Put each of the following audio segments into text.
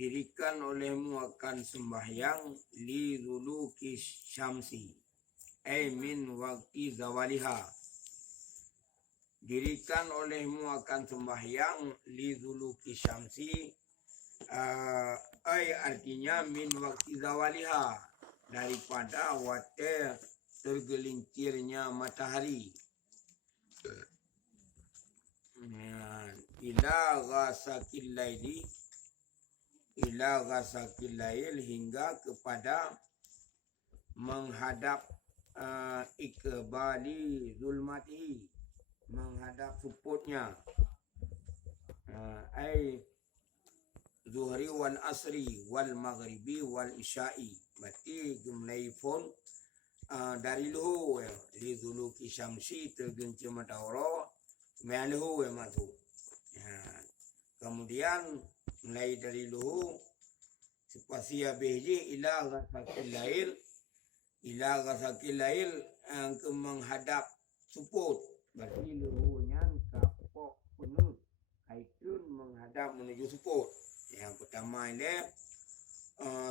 dirikan olehmu akan sembahyang li duluki syamsi min waktu zawaliha. Dirikan olehmu akan sembahyang li duluki syamsi artinya min waktu zawaliha, daripada waktu tergelincirnya matahari. Ila ghasaqil lail, hingga kepada menghadap ikbali zulmati, menghadap suputnya, zuhri wal asri wal maghribi wal isya'i. Berarti gemulai pun dari luhur li duluki syamsi, tergencir matahari sembahyang luhur masuk. Kemudian mulai dari luhur sepasi habis je ila ghasaqil lail ke menghadap suput. Berarti luhurnya kapok penuh, haitun menghadap menuju suput. Yang pertama ini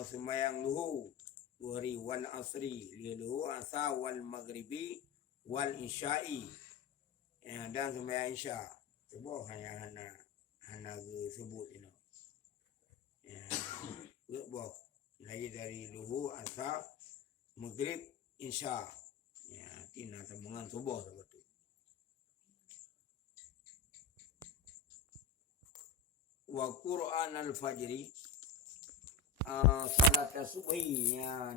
sembahyang luhur, zuhri wal asri, luhur asar wal maghribi wal isya'i, dan sembahyang isya. Coba hana sebut ini. Boh lagi dari luhur asar maghrib isya. Tina sambungan subuh betul. Wa Qur'an al-fajri, salat subuhnya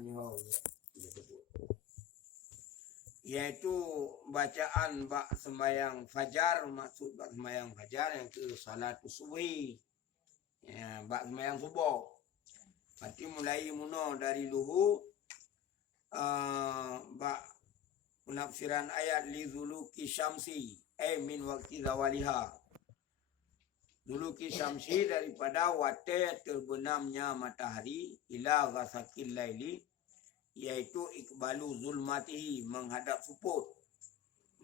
yaitu bacaan bak sembahyang fajar. Maksud bak sembahyang fajar yang ke salat subuh, bak sembahyang subuh. Berarti mulai muna dari luhur, bak penafsiran ayat li duluki syamsi min waktu zawaliha. Duluki syamsi daripada waktu terbenamnya matahari, ila ghasaqil laili, iaitu ikbalu zulmatihi, menghadap suput.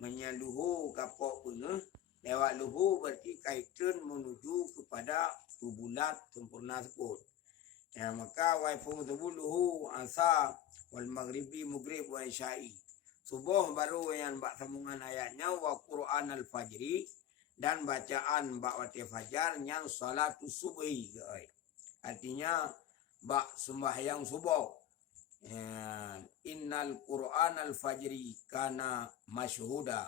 Menyaluhu kapok punya lewat luhur, berarti kaitan menuju kepada bulat sempurna suput. Maka waifung sebut luhur asar wal maghribi maghrib wa isya'i. Subuh baru yang bak sambungan ayatnya wa Qur'an al-fajri, dan bacaan bak waktu fajar yang salatus subuhi. Artinya bak sembahyang subuh. Innal Qur'an al-fajri kana masyhuda.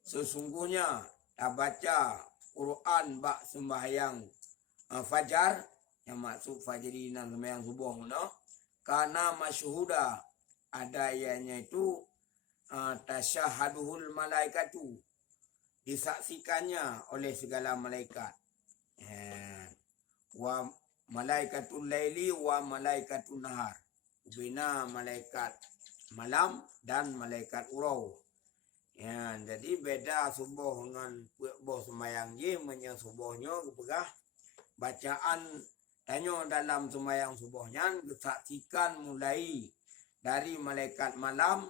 Sesungguhnya baca Quran bak sembahyang fajar, yang maksud fajri dan sembahyang subuh kana masyhuda, ada ianya itu tasyahaduhul malaikatu, disaksikannya oleh segala malaikat. Wa malaikatul laili wa malaikatul nahar, bina malaikat malam dan malaikat urau. Jadi beda subuh dengan boh sembahyang je, menyang subuhnya kepegah bacaan tanya dalam sembahyang subuhnya disaksikan mulai dari malaikat malam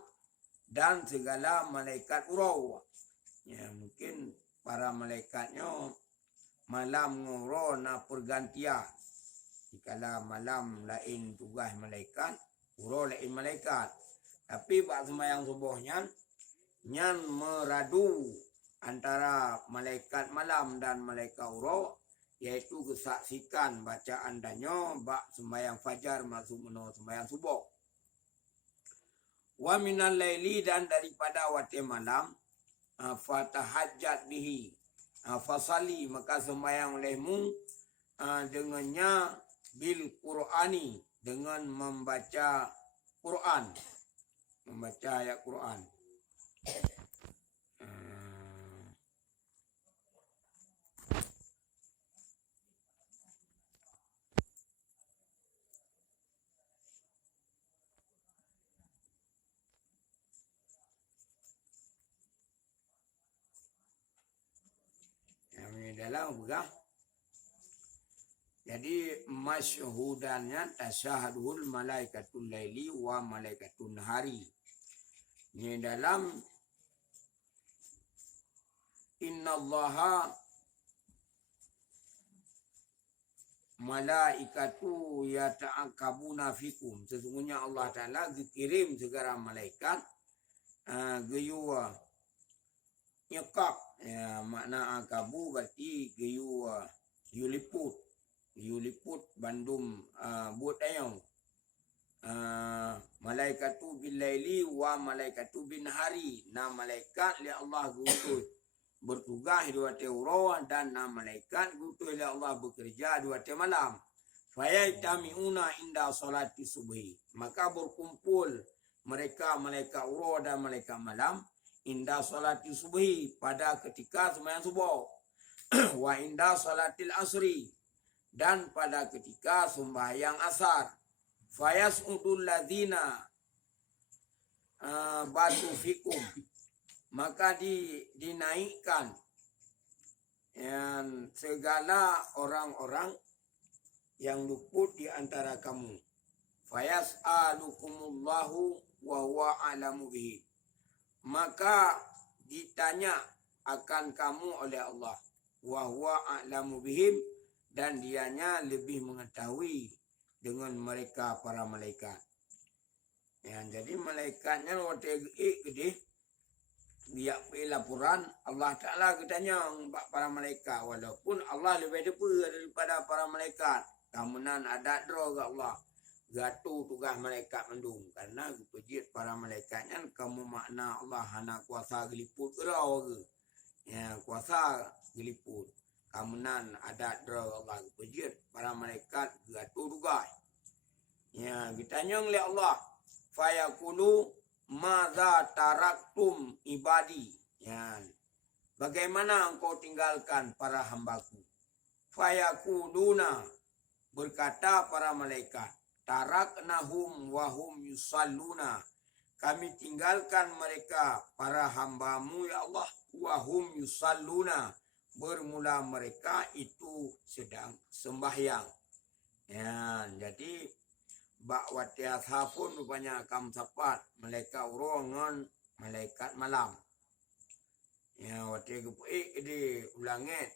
dan segala malaikat urau. Mungkin para malaikatnya malam ngoro na pergantian. Jikalau malam lain tugas malaikat, urau lain malaikat. Tapi bak sembahyang subuhnya nyan meradu antara malaikat malam dan malaikat urau, iaitu kesaksikan bacaan danyo bak sembahyang fajar masuk meno sembahyang subuh. Wa minal laili, dan daripada waktu malam, fatahajjat bihi, fasali, maka sembahyang olehmu dengannya bil Qur'ani, dengan membaca Quran, membaca ayat Quran. Dalam begah. Jadi masyhudannya tasyahadul malaikatul laili wa malaikatul nahari. Ini dalam innallaha malaikatu yata'akabuna fikum. Sesungguhnya Allah Ta'ala kirim segala malaikat geyua nyekak. Ya, makna akabu berarti geyua yuliput bandum buat ayam. Malaikatu bil laili wa malaikatu bin hari. Na malaikat li Allah gutus bertugas di waktu urau dan na malaikat gutus li Allah bekerja di waktu malam. Fayaitamiuna inda salati subhi. Maka berkumpul mereka malaikat urau dan malaikat malam inda salati subhi pada ketika sembahyang subuh. Wa inda salatil asri dan pada ketika sembahyang asar. Fayas'udul ladzina batu fikum. Maka dinaikkan yang segala orang-orang yang luput di antara kamu. Fayas'alukumullahu wa huwa a'lamu bihi. Maka ditanya akan kamu oleh Allah. Wa huwa a'lamu bihim, dan dianya lebih mengetahui dengan mereka para malaikat. Ya, jadi malaikatnya waktu gede biak laporan Allah Ta'ala ketanya para malaikat. Walaupun Allah lebih depan daripada para malaikat. Kamunan ada draw ke Allah. Gatu tugas malaikat mendung. Karena pejit para malaikatnya kamu makna Allah hana kuasa geliput kerau ke. Ya, kuasa geliput. Kamunan ada draw Allah. Pejit para malaikat gatu tugas. Ya, ditanya oleh Allah. Fayaqulu madza taraktum ibadi. Ya. Bagaimana engkau tinggalkan para hambaku? Fayaquluna, berkata para malaikat, taraknahum wahum yusalluna. Kami tinggalkan mereka para hambamu ya Allah, wahum yusalluna. Bermula mereka itu sedang sembahyang. Ya, jadi bak wati ashafun rupanya kam sapat malaikat urongan malaikat malam. Ya, wati kepuik di ulangit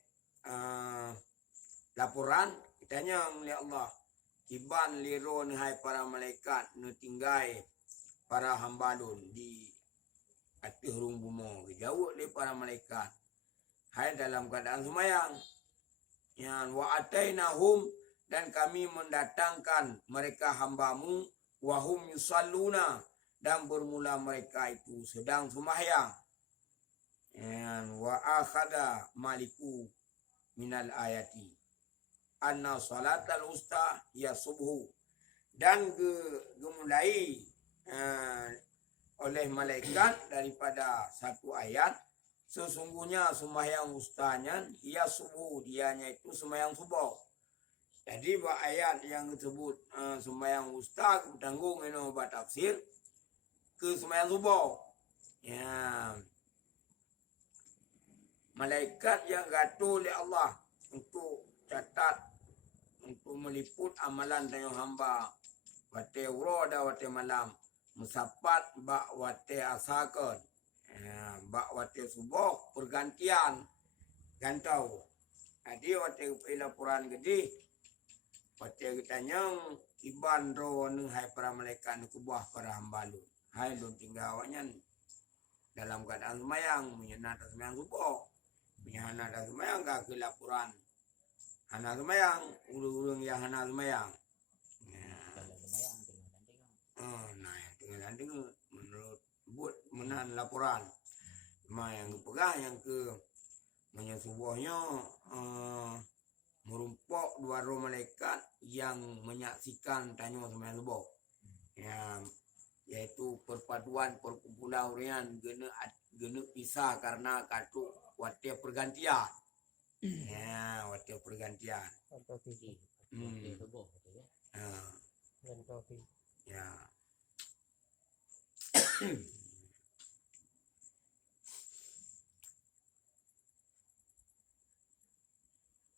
laporan kitanya oleh Allah. Kiban liro hai para malaikat nu tinggai para hambalun di atih rung bumo. Jauh di para malaikat. Hai dalam keadaan semayang. Ya, wa atainahum, dan kami mendatangkan mereka hambamu wahum yusalluna, dan bermula mereka itu sedang sembahyang. Wa akhada maliku minal ayati anna salatal usta ya subhu, dan gemulai oleh malaikat daripada satu ayat, sesungguhnya sembahyang ustanya ya subuh, dianya itu sembahyang subuh. Jadi ayat yang disebut sembahyang usta tanggung ini obat tafsir ke sembahyang subuh. Ya, malaikat yang gatul oleh Allah untuk catat, untuk meliput amalan tayang hamba wate uroda wate malam musapat bak wate asakon. Ya, bak wate subuh pergantian gantau. Jadi wate laporan gede. Pada kitanya iban ro nu hai para malaikat nu kubah para hambalu. Hai lun tinggal awaknya dalam keadaan semayang, menyenat semayang subuh. Menyenat semayang gak ke laporan. Hana semayang, ulung-ulung yang hana semayang. Nah, tinggal tengok menurut buat menahan laporan. Yang pegah yang ke menyasubuhnya merumpok dua roh malaikat yang menyaksikan tanya sembahyang subuh. Ya, yaitu perpaduan perkumpulan hurian gena pisah karena katu wati pergantian. Ya, wati pergantian. Ya.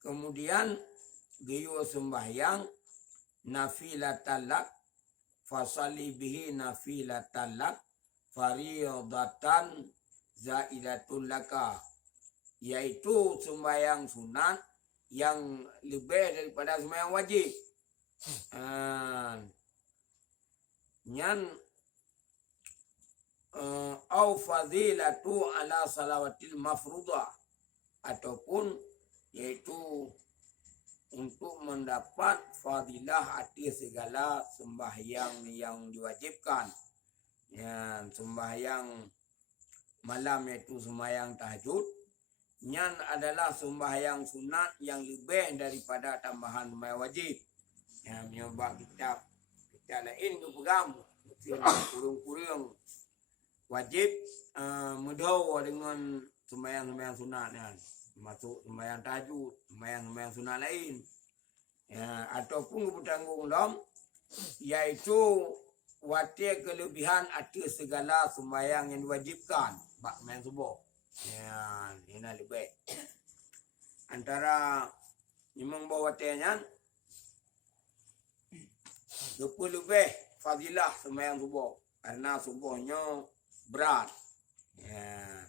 Kemudian geyo sembahyang nafilatalak fasali bihi nafilatalak fariyadatan zaidatul laka, yaitu sembahyang sunat yang lebih daripada sembahyang wajib. Nyan au fadilatu ala salawatil mafruḍah, ataupun yaitu untuk mendapat fadilah atas segala sembahyang yang diwajibkan. Ya, sembahyang malam yaitu sembahyang tahajud. Nyan adalah sembahyang sunat yang lebih daripada tambahan sembahyang wajib. Ya, menyebab kita lain ke pegang. Kurung-kurung wajib mendawa dengan sembahyang-sembahyang sunat kan. Masuk sembahyang tahajud, sembahyang sunat lain. Ya, ataupun bertanggung dalam iaitu watir kelebihan atas segala sembahyang yang diwajibkan. Bak main subuh. Ya, ini lebih. Antara memang bawa watirnya lebih fadilah sembahyang subuh karena subuhnya berat. Ya.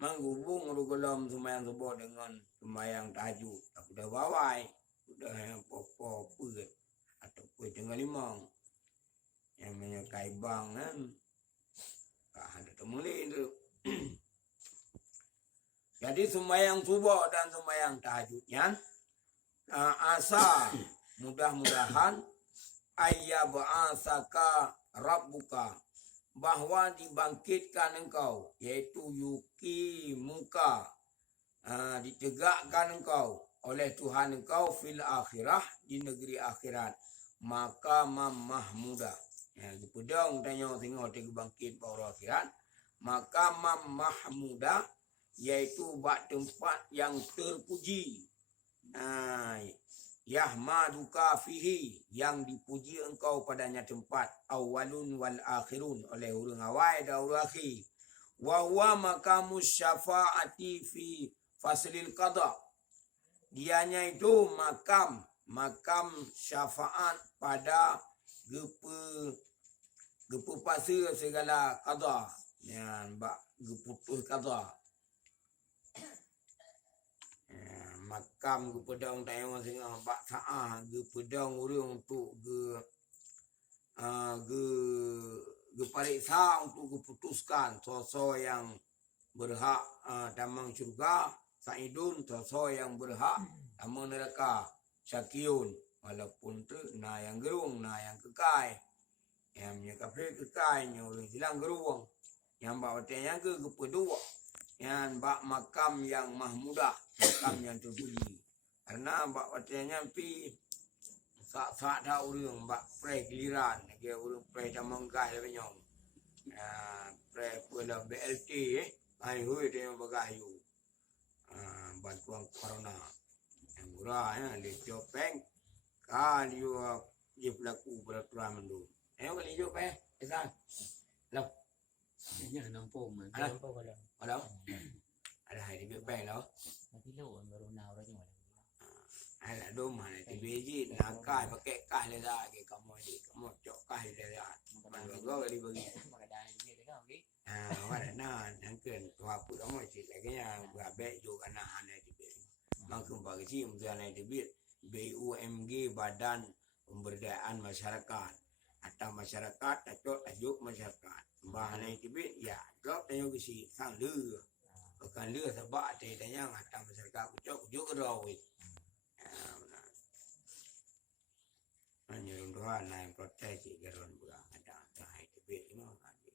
Menghubung rugulam sembahyang subuh dengan sembahyang tahajud. Aku dah bawai, sudah apa-apa atau pun tengah limang. Yang menyekai bang kan. Tak ada temulih tu. Jadi sembahyang subuh dan sembahyang tahajudnya asa mudah-mudahan ayyab'asaka rabbuka, bahwa dibangkitkan engkau, yaitu yuki muka, ditegakkan engkau oleh Tuhan engkau fil akhirah, di negeri akhirat, maka mahmuda. Ya, di pedang tanya tengok bangkit baru akhirat, maka mahmuda yaitu bak tempat yang terpuji. Yahmaduka fihi, yang dipuji engkau padanya tempat, awalun wal akhirun, oleh orang awal dan orang akhir. Wa huwa maqamus syafa'ati fi faslil qada, dianya itu makam syafaat pada gepu pasir segala qada. Ya, bak geputus qada. Makam ke pedang tayang singah bak saah ke pedang urang untuk ke pariksa, untuk keputuskan sosok yang berhak damang syurga saidun, sosok yang berhak damang neraka syakiyun, walaupun tu yang gerung yang kekai, yang kafir kekai nya orang hilang gerung, yang bak watanya ke pedua, yang bak makam yang mahmudah, makam yang terpuji. Karena bak watanya pi sak dah urang bak pre giliran, dia urang pre damang gai lenyong. Pre pula BLT ai hui dia bagayu. Bantuan corona. Yang murah le jopeng kan dia pelaku peraturan mendu. Kali jop esan. Lap. Nya nampung man. Nampung kalau. Ada hari dia bang lo. Nanti lo baru nau dah tengok. Alah doma ni beji nak kai pakai kai le dah ke kamu di kamu cok kai le dah. Mana go kali bagi. Maka dah dia dah okey. Mana nah nangken tua pu kamu sih lagi yang babe juga nah aneh di beli. Maklum bagi sih untuk aneh di beli. BUMG, Badan Pemberdayaan Masyarakat, atau masyarakat atau tajuk masyarakat. Bahan aneh di beli ya drop tanya ke si sang lu. Bukan lu sebab tanya atau masyarakat ucok rawi. Hanya runtuhan yang proteksi geron bulan ada itu beli mau nanti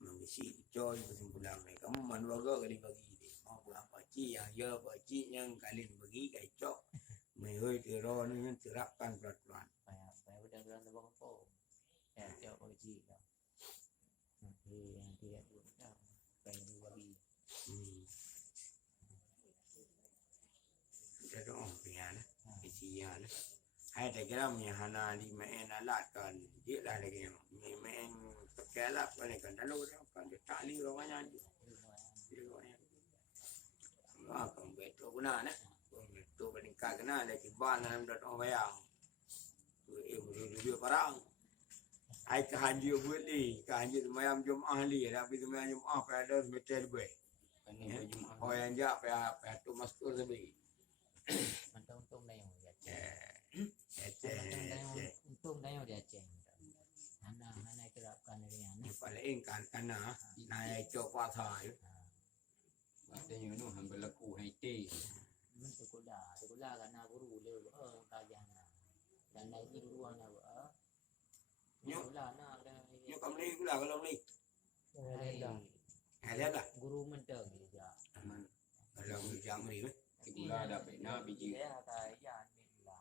mengisi coy kesimpulan ni kamu manwaga kali bagi mau buang paci yang ya paci yang kali bagi kacok mehoi teron yang terapkan peraturan Supaya udah bulan tu apa ya jauh bagi nanti yang tidak dah pengen bagi kita dong pian isian. Hai tak kira hana di main alat kan dia lah lagi main pakai alat kan lalu kan dia tali orangnya kan betul guna betul peningkat kena ada kiban dalam dot orang bayang dia parang ai kahanji buat ni kahanji semayam Jumaat li tapi semayam Jumaat pada betul gue Oh yang jak pe tu maskur sebi. Untung dah yang dia Eh. untung dah yang dia ceng. Hana kerapkan dengan ni. Paling kan naik cok pasar. Katanya nu hang berlaku Haiti. Sekolah kan guru le kajian. Dan lagi guru ana sekolah na Nyo kam ni gula kalau ni. Ada dah. Guru menteng dia. Aman. Kalau ni jam ni. Gula ada pena biji. Dia kata ya ni lah.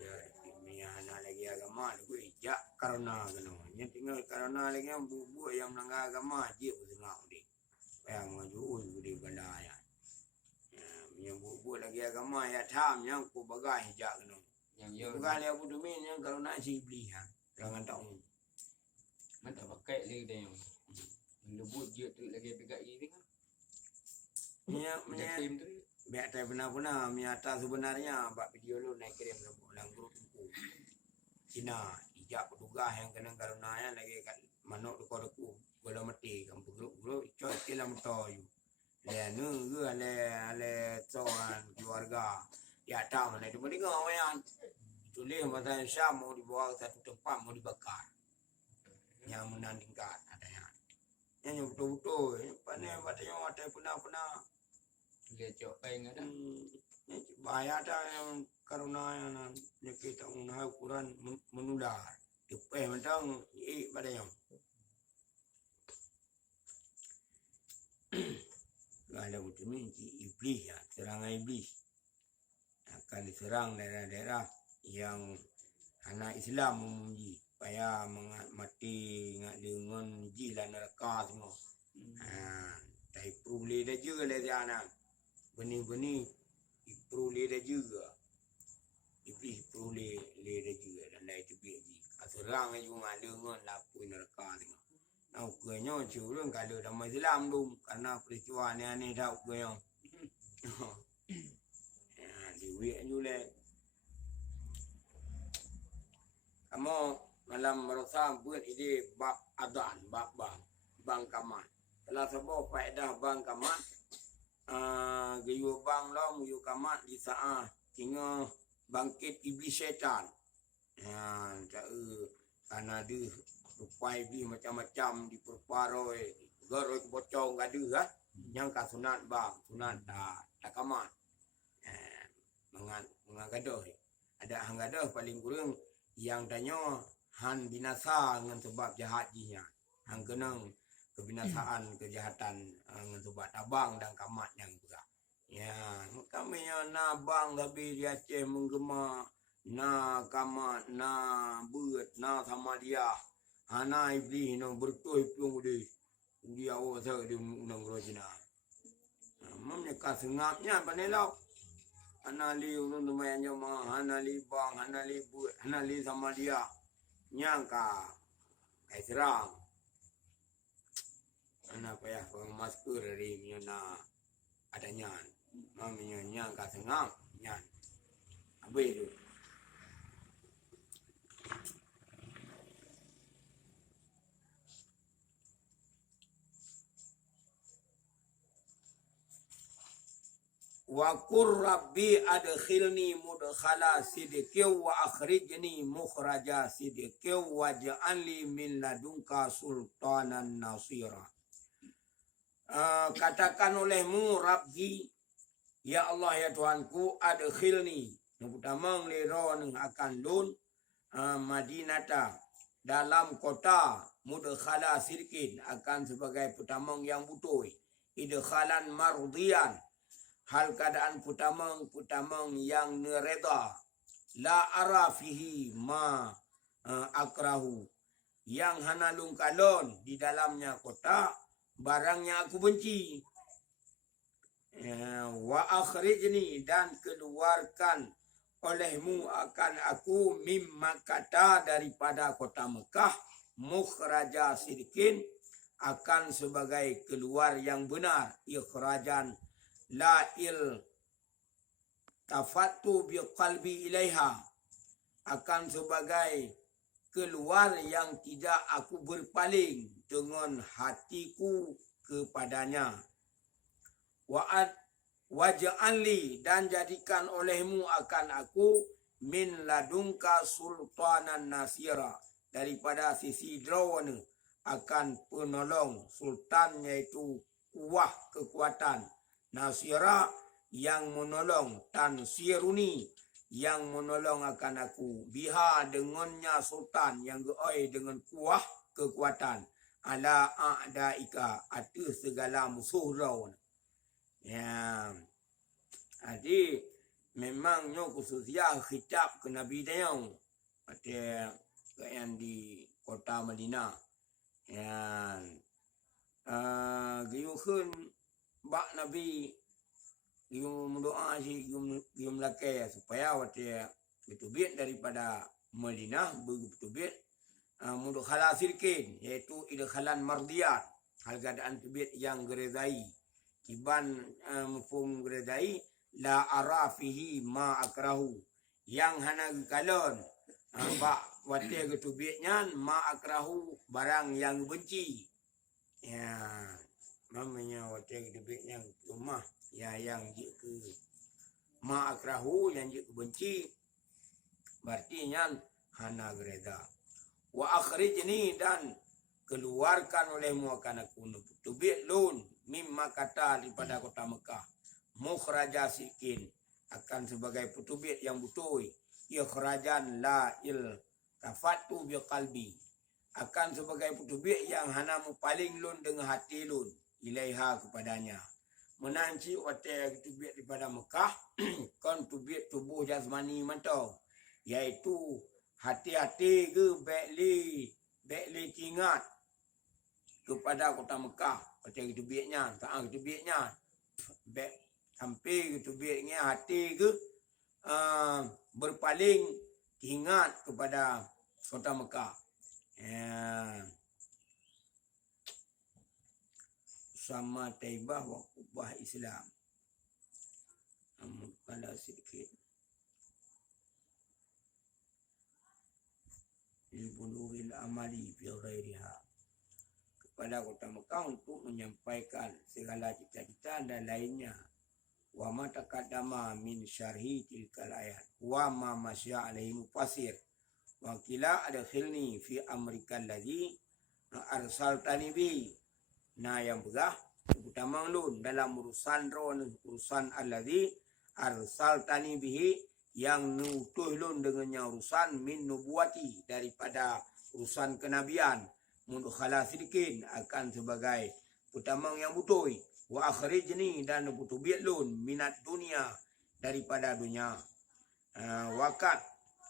Ya, ini anak lagi agama aku ijak karena kena. Yang tinggal karena lagi yang bubu yang melanggar agama je bersenang ni. Yang maju di bandaya. Yang bubu lagi agama ya tham yang ku bagai ijak kena. Yang yo Bukan yang budu min yang kalau nak si beli ha. Jangan tahu. man tak pakai lagi dia. Melebut je tu lagi pegang ini kan. Punya Tim tu. biar saya benar-benar menyata sebenarnya buat video lu naik kirim dalam grup aku. Cina ijak petugas yang kena karena yang lagi kat manuk deku bola mati kampung grup coy kilam toyu. Le nu ge ale soan keluarga. Ya tahu mana itu mendengar wayan. Tulis masa Syam mau dibawa ke satu tempat mau dibakar. Yang menandingkan adanya. Yang betul-betul patnya ada pernah Dia cok peng ada. bahaya dah yang karena yang kita unah ukuran menular. Depai mentang pada yang. Kalau betul ni iblis ya, serangan iblis akan diserang daerah-daerah yang anak Islam memuji supaya mati ingat dengan jilan neraka semua. Tapi perlu dah juga lah dia anak. Benih-benih perlu dah juga. Iblis perlu dah juga dan dah itu biji. Serang juga dengan lapu neraka tengok. Nah, ukenya curang kalau dalam Islam tu karena peristiwa ni dah ukenya. Diwek juga. Kamu malam merasa buat ide bab adan, bab bang kaman. Kalau sebab faedah bang kaman, gayu bang long gayu kaman di saat tinggal bangkit iblis syaitan. Karena dia rupai iblis macam-macam diperparoi, garoi bocong gaduh kan. Yang ka sunat bang, sunat tak kaman. Mengagadoh. Ada hang gadoh paling kurang yang tanya han binasa dengan sebab jahat jinya. Hang kenang kebinasaan kejahatan dengan sebab abang dan kamat yang juga. Ya, kami yang nabang tapi dia Aceh menggema na kamat na beut na sama dia. Hana iblis no bertuih piung dia awak dia unang rojina. Mamnya kasengapnya panelau. Anali ulun lumayan jama, anali bang, anali buat, anali sama dia. Nyangka kai serang. Anak payah masker dari mina adanya. Mamanya nyangka sengam, nyan. Habis tu. Wa qur rabbi adkhilni mudkhala sidqi wa akhrijni mukhraja sidqi waj'alni min ladunka sultanan nasira. Katakan olehmu Rabbi, ya Allah ya Tuhanku, adkhilni pertama ngliro ning akan lun Madinata dalam kota mudkhala sidqin akan sebagai pertama yang butuh idkhalan mardiyan hal keadaan putamang yang nereda la ara fihi ma akrahu yang hanalung kalon di dalamnya kota barangnya aku benci wa akhrijni dan keluarkan olehmu akan aku mimma kata daripada kota Mekah mukhraja sidqin akan sebagai keluar yang benar ikhrajan la il tafattu bi qalbi ilaiha akan sebagai keluar yang tidak aku berpaling dengan hatiku kepadanya. Waj'alli dan jadikan olehmu akan aku min ladungka sultanan nasira, daripada sisi drawana akan penolong. Sultan iaitu kuah, kekuatan. Nasira yang menolong. Tansiruni yang menolong akan aku. Biha dengannya sultan yang geoi dengan kuah, kekuatan. Ala a'daika atas segala musuh drawana. Ya. Jadi memangnya khususnya khitab ke Nabi dia. Ada yang di kota Madinah. Yang giyuhun bak Nabi gium doa si gium lakai supaya wate betubit daripada Madinah betubit mudah halasirkin, iaitu idkhalan mardiyat, hal keadaan tubit yang geredai. Iban mufhum geredai la ara fihi ma akrahu, yang hana kalon bak wate ketubitnya ma akrahu, barang yang benci. Ya, mamanya wate ketubitnya rumah ya yang je ke ma akrahu, yang je ke benci, berarti nya hana gereda. Wa akhrijni dan keluarkan olehmu akan aku tubit lun mimma kata daripada kota Mekah. Mukhraja sikin, akan sebagai petubit yang butui. Ikhrajan la il tafatu bi qalbi, akan sebagai petubit yang hanamu paling lun dengan hati lun ilaiha kepadanya. Menanci wate tubit daripada Mekah kan tubit tubuh jasmani mantau, iaitu hati-hati ke bekli ingat kepada kota Mekah. Kata ketubitnya, tak ketubitnya bek sampai ketubitnya hati ke berpaling ingat kepada kota Mekah. Sama Taibah wa Kubah Islam. Kalau sedikit Ibulughil amali fi ghairiha, kepada kota Mekah untuk menyampaikan segala cita-cita dan lainnya. Wa ma taqaddama min syarhi tilkal ayat wa ma masya alaihi mufassir wa qila adkhilni fi amrikal ladzi arsaltani bi. Nah yang begah utama lun dalam urusan alladzi arsaltani bihi, yang nutuh lun dengannya urusan min nubuwati, daripada urusan kenabian. Mundu khalasidikin, akan sebagai utamang yang butoi. Wa akhrijni dan butubit lun minat dunia, daripada dunia. Wakat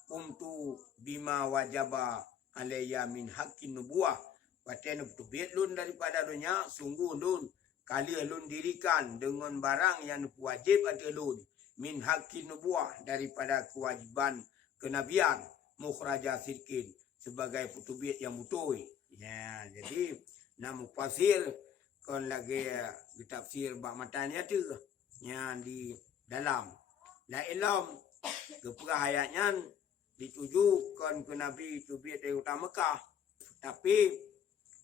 kumtu bima wajaba alayya min haqqin nubuwah, paten butubit lun daripada dunia. Sungguh lun kali lun dirikan dengan barang yang wajib ada lun min haqqin nubuwah, daripada kewajiban kenabian. Mukhraja sirkin, sebagai putubit yang butoi. Ya, jadi nama fasir kon lagi ditafsir bak matanya tu yang di dalam la ilam keperah ayatnya ditujukan ke Nabi tubit dari kota Mekah, tapi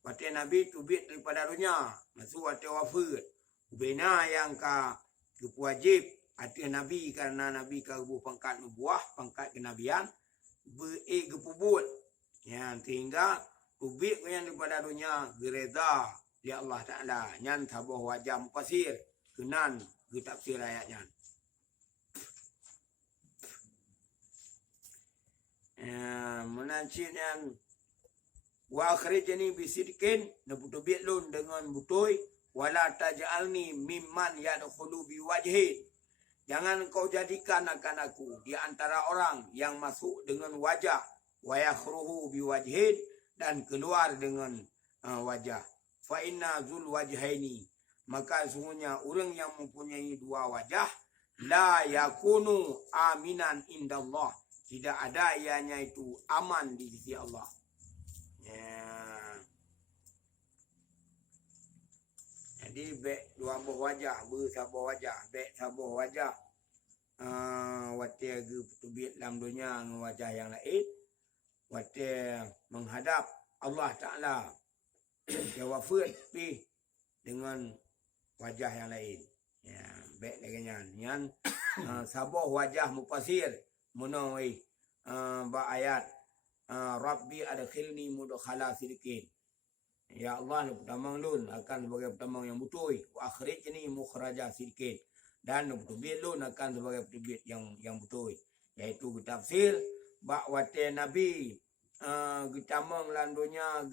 waktu Nabi tubit daripada dunia masuk waktu wafat bina yang ke wajib hati Nabi, karena Nabi kabu pangkat nubuah, pangkat kenabian gepubut yang sehingga tubik yang daripada dunia gereza ya Allah Ta'ala nyan tabuh wajah mufasir kenan getafsir ayatnya. Menancinya wa akhrijni bisidqin, tubik lun dengan butoi. Wala taj'alni mimman yadkhulu biwajhi, jangan kau jadikan akan aku di antara orang yang masuk dengan wajah. Wa yakhruhu biwajhin, dan keluar dengan wajah. Fa inna zul wajhaini, maka sungguhnya orang yang mempunyai dua wajah la yakunu aminan indallah, tidak ada ianya itu aman di sisi Allah. Jadi bek dua buah wajah, bersabuh wajah, bek sabuh wajah. Wate ge tubit dalam dunia dengan wajah yang lain. Wate menghadap Allah Ta'ala dia wafat pi dengan wajah yang lain. Ya, baik lagi nyan sabuh wajah mufasir menoi ba ayat Rabbi adkhilni mudkhala sidqin. Ya Allah, pertamang lun akan sebagai pertamang yang betul. Wa akhrijni mukhraja sidqin. Dan betul lun akan sebagai betul yang betul. Iaitu tafsir bakwate Nabi gitamang landonya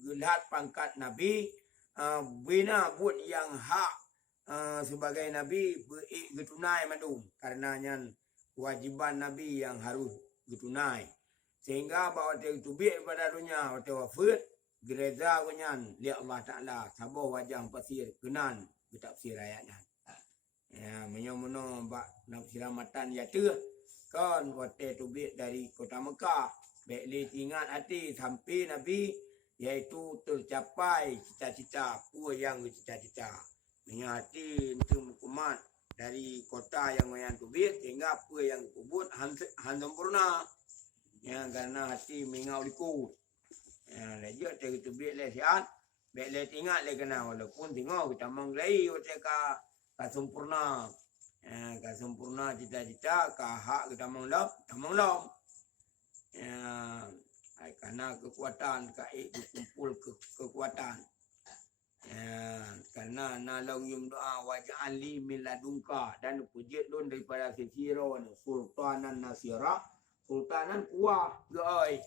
gelat pangkat Nabi bina buat yang hak sebagai Nabi getunai madum. Karenanya kewajiban Nabi yang harus getunai. Sehingga bakwate tubik pada dunia wate wafat gereza kunyan li Allah Taala sabuh wajah pasir kenan tafsir ayatnya. Ya menyomono bak nafsiramatan ya tu kan wate tubik dari kota Mekah baik li ingat hati sampai Nabi iaitu tercapai cita-cita apa yang cita-cita. Menyati untuk kumat dari kota yang ngoyan tubik sehingga apa yang kubut han sempurna. Ya karena hati mengau liku. Ya lejak dari tubik le siat, baik le ingat le kena walaupun tengok kita menglai ka sempurna. Ka sempurna cita-cita ka hak kita menglap. Ya karena kekuatan ka kumpul kekuatan. Ya karena nalau yum doa waj'al li min ladunka dan puji lun daripada sisiron sultanan nasira sultanan kuah geoi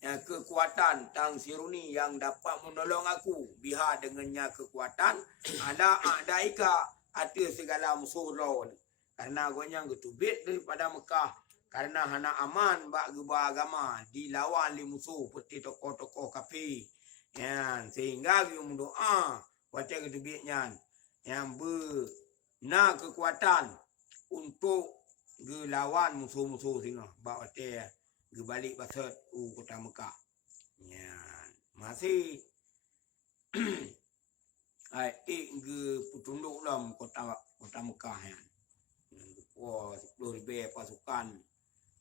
ya, kekuatan tang siruni yang dapat menolong aku biha dengannya kekuatan ada adaika atas segala musuh lawan karena gonya getubit daripada Mekah karena hana aman bak geba agama dilawan li musuh peti tokoh-tokoh kafir ya sehingga yung doa baca getubitnya yang na kekuatan untuk gelawan musuh-musuh singa bak wate gebalik pasat kota Mekah. Ya, masih ai ge putunduk dalam kota Mekah ya. Wah, 10,000 pasukan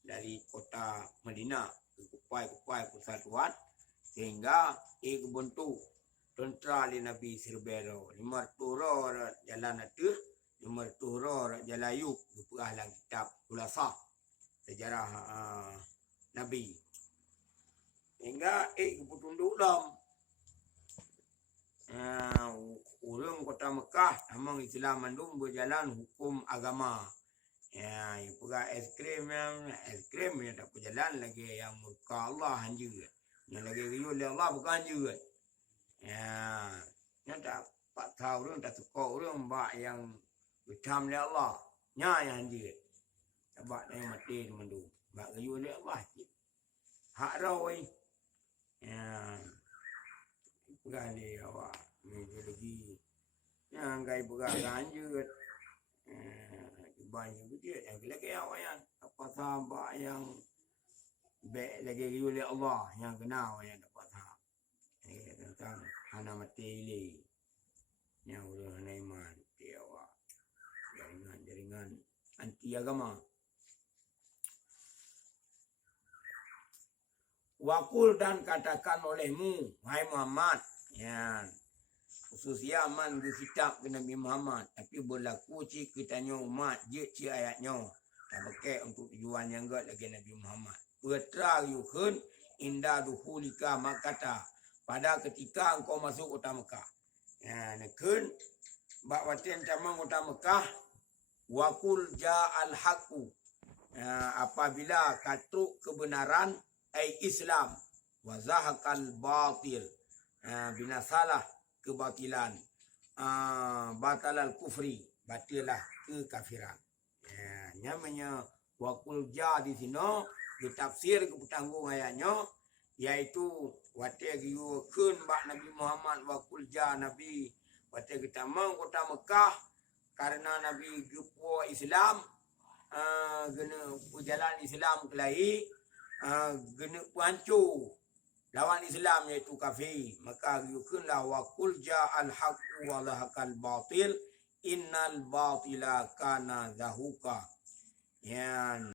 dari kota Madinah kupai persatuan sehingga bentuk tentera li Nabi Sirbero 500 jalan atuh 500 jalan yuk perah dalam kitab Khulasa sejarah Nabi. Hingga ketunduk dalam urang kota Mekah amang Islam mandung berjalan hukum agama. Ya, perah es krim yang tak berjalan lagi yang murka Allah anjur. Yang lagi riu Allah bukan anjur. Ya, yang tak pak tahu orang tak suka orang bak yang hitam dia Allah. Nya yang dia. Sebab dia mati mandu. Bak riu dia Allah. Hak rawai. Ya. Pegang dia awak. Meja lagi. Yang gaya pegang ganjut. Banyak betul. Yang lagi awak yang apa sahabat yang baik lagi riu dia Allah. Yang kenal yang dapat sahab. Tentang hana mati ili. Yang udah hana iman. Dia awak. Jaringan anti agama. Wakul dan katakan olehmu, wahai Muhammad, ya, khususnya aman di kitab ke Nabi Muhammad, tapi berlaku ci kitanya umat, je ci ayatnya, tak pakai untuk tujuan yang gak lagi Nabi Muhammad. Petra yukhun indah duhulika makata, pada ketika engkau masuk kota Mekah. Ya, nekun, bak watin tamang kota Mekah, wakul ja'al haqqu, ya, apabila katuk kebenaran, Islam wa zahaqal batil binasalah kebatilan batalal kufri batilah kekafiran namanya waqul ja di sini ditafsir ke petanggung ayatnya yaitu wate giu kun bak Nabi Muhammad waqul ja Nabi wate kita mang kota Mekah karena Nabi gepo Islam gena jalan Islam kelai gena pancu lawan Islam iaitu kafir maka yukunlah wa qul ja'al haqqu wa lahaqal batil innal batila kana zahuqa. Yan